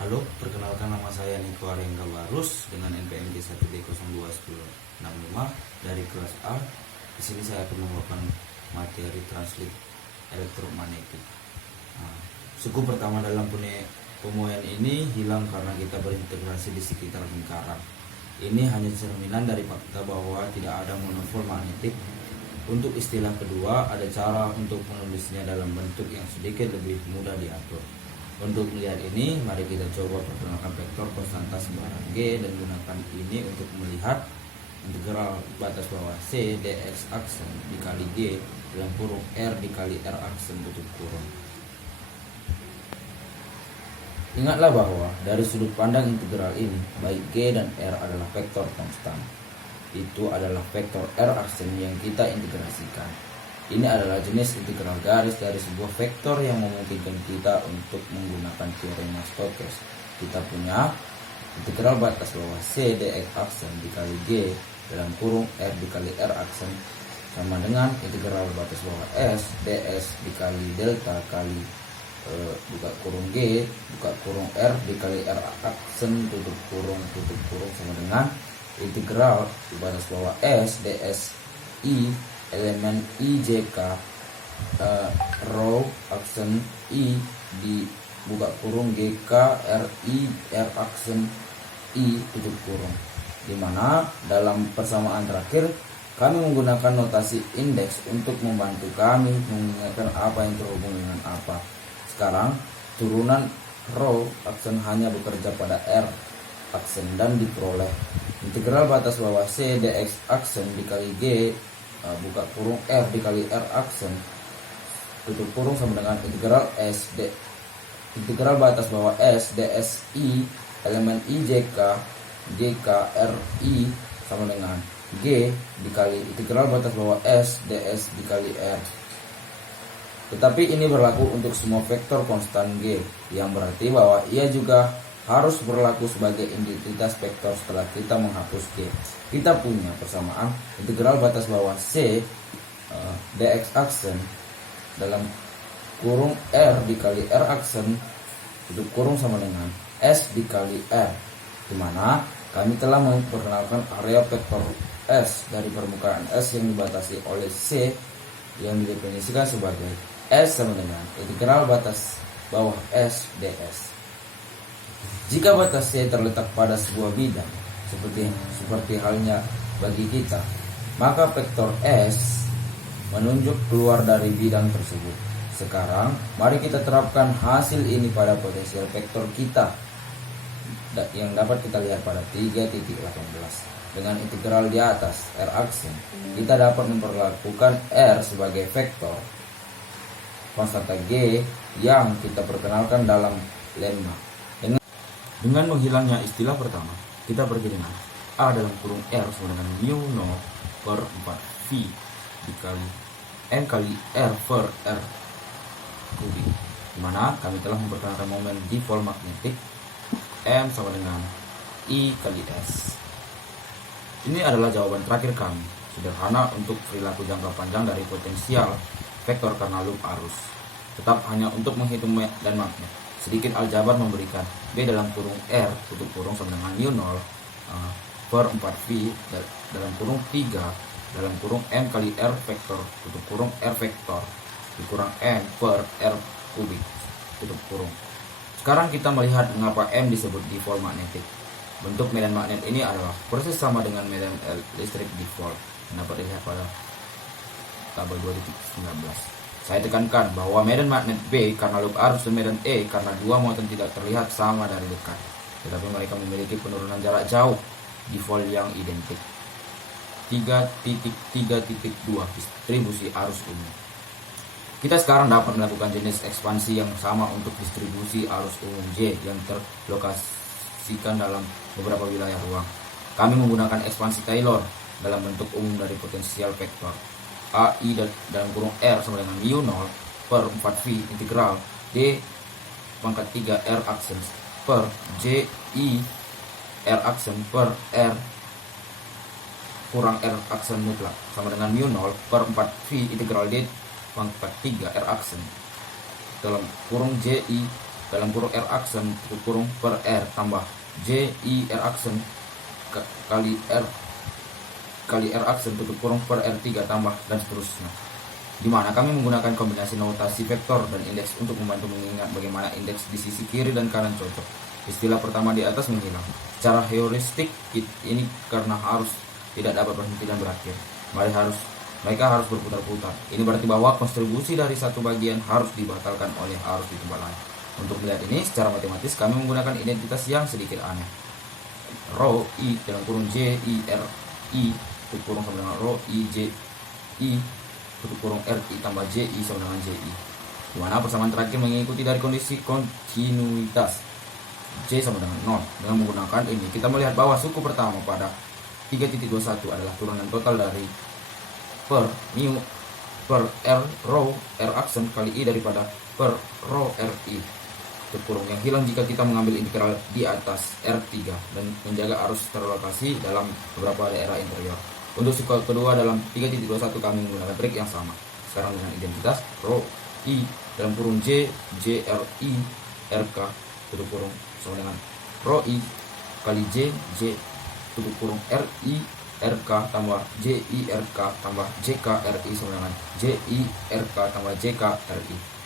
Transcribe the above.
Halo, perkenalkan nama saya Niko Arengga Barus dengan NPMJ 1D021065 dari kelas A. Di sini saya akan membawakan materi translate elektromagnetik. Suku pertama dalam pemuaian ini hilang karena kita berintegrasi di sekitar lingkaran. Ini hanya cerminan dari fakta bahwa tidak ada monopol magnetik. Untuk istilah kedua, ada cara untuk menulisnya dalam bentuk yang sedikit lebih mudah diatur. Untuk melihat ini, mari kita coba perkenalkan vektor konstanta sembarang G dan gunakan ini untuk melihat integral batas bawah C dx aksen dikali G dalam kurung R dikali R aksen tutup kurung. Ingatlah bahwa dari sudut pandang integral ini, baik G dan R adalah vektor konstan. Itu adalah vektor R aksen yang kita integrasikan. Ini adalah jenis integral garis dari sebuah vektor yang memungkinkan kita untuk menggunakan teorema Stokes. Kita punya integral batas bawah C dx aksen dikali G dalam kurung R dikali R aksen sama dengan integral batas bawah S ds dikali delta kali buka kurung G buka kurung R dikali R aksen tutup kurung sama dengan integral batas bawah S ds I elemen IJK rho aksen I di buka kurung GK RI R aksen I tutup kurung, dimana dalam persamaan terakhir kami menggunakan notasi indeks untuk membantu kami mengingatkan apa yang terhubung dengan apa. Sekarang turunan rho aksen hanya bekerja pada R aksen dan diperoleh integral batas bawah C dx aksen dikali G buka kurung R dikali R aksen tutup kurung sama dengan integral batas bawah S ds I elemen IJK GK RI sama dengan G dikali integral batas bawah S ds dikali R. Tetapi ini berlaku untuk semua vektor konstan G, yang berarti bahwa ia juga harus berlaku sebagai identitas vektor setelah kita menghapus G. Kita punya persamaan integral batas bawah C dx aksen dalam kurung R dikali R aksen tutup kurung sama dengan S dikali R, dimana kami telah memperkenalkan area vektor S dari permukaan S yang dibatasi oleh C yang didefinisikan sebagai S sama dengan integral batas bawah S ds. Jika batas C terletak pada sebuah bidang, seperti halnya bagi kita, maka vektor S menunjuk keluar dari bidang tersebut. Sekarang, mari kita terapkan hasil ini pada potensial vektor kita yang dapat kita lihat pada 3.18. Dengan integral di atas R aksen, kita dapat memperlakukan R sebagai vektor konstanta G yang kita perkenalkan dalam lemma. Dengan menghilangnya istilah pertama, kita pergi dengan A dalam kurung R sama dengan mu 0 per 4V dikali N kali R per R kubik, dimana kami telah memperkenalkan momen dipol magnetik M sama dengan I kali S. Ini adalah jawaban terakhir kami, sederhana untuk perilaku jangka panjang dari potensial vektor karena loop arus. Tetap hanya untuk menghitung dan magnet. Sedikit aljabar memberikan B dalam kurung R tutup kurung sama dengan mu 0 per 4V dalam kurung 3 dalam kurung N kali R vektor tutup kurung R vektor dikurang N per R kubik tutup kurung. Sekarang kita melihat mengapa M disebut dipol magnetik. Bentuk medan magnet ini adalah persis sama dengan medan listrik dipol yang dapat dilihat pada tabel 2.19. Saya tekankan bahwa medan magnet B karena loop arus dan medan E karena dua muatan tidak terlihat sama dari dekat, tetapi mereka memiliki penurunan jarak jauh dipol yang identik. 3.3.2 distribusi arus umum. Kita sekarang dapat melakukan jenis ekspansi yang sama untuk distribusi arus umum J yang terlokasikan dalam beberapa wilayah ruang. Kami menggunakan ekspansi Taylor dalam bentuk umum dari potensial vektor AI dalam kurung R sama dengan mu 0 per 4V integral D pangkat 3 R aksen per JI R aksen per R kurang R aksen mutlak sama dengan mu 0 per 4V integral D pangkat 3 R aksen dalam kurung JI dalam kurung R aksen tutup kurung per R tambah J I R aksen kali R aksen tutup kurung per R3 tambah dan seterusnya, di mana kami menggunakan kombinasi notasi vektor dan indeks untuk membantu mengingat bagaimana indeks di sisi kiri dan kanan cocok. Istilah pertama di atas menghilang. Secara heuristik ini karena harus tidak dapat berhenti dan berakhir. Mereka harus berputar-putar. Ini berarti bahwa kontribusi dari satu bagian harus dibatalkan oleh arus di tempat lain. Untuk melihat ini secara matematis kami menggunakan identitas yang sedikit aneh. Rho I dalam kurung J I R I tutup kurung sama dengan Rho I J I tutup kurung RI tambah JI sama dengan JI, di mana persamaan terakhir mengikuti dari kondisi kontinuitas J sama dengan 0. Dengan menggunakan ini kita melihat bahwa suku pertama pada 3.21 adalah turunan total dari per mu per R rho R aksen kali I daripada per rho RI tutup kurung yang hilang jika kita mengambil integral di atas R3 dan menjaga arus terlokasi dalam beberapa daerah interior. Untuk suku kedua dalam 3.21 kami menggunakan trik yang sama. Sekarang dengan identitas rho I dalam kurung J RI RK tutup kurung sama dengan rho I kali J tutup kurung RI RK tambah JI RK tambah JK RI sama dengan JI RK tambah JK RI.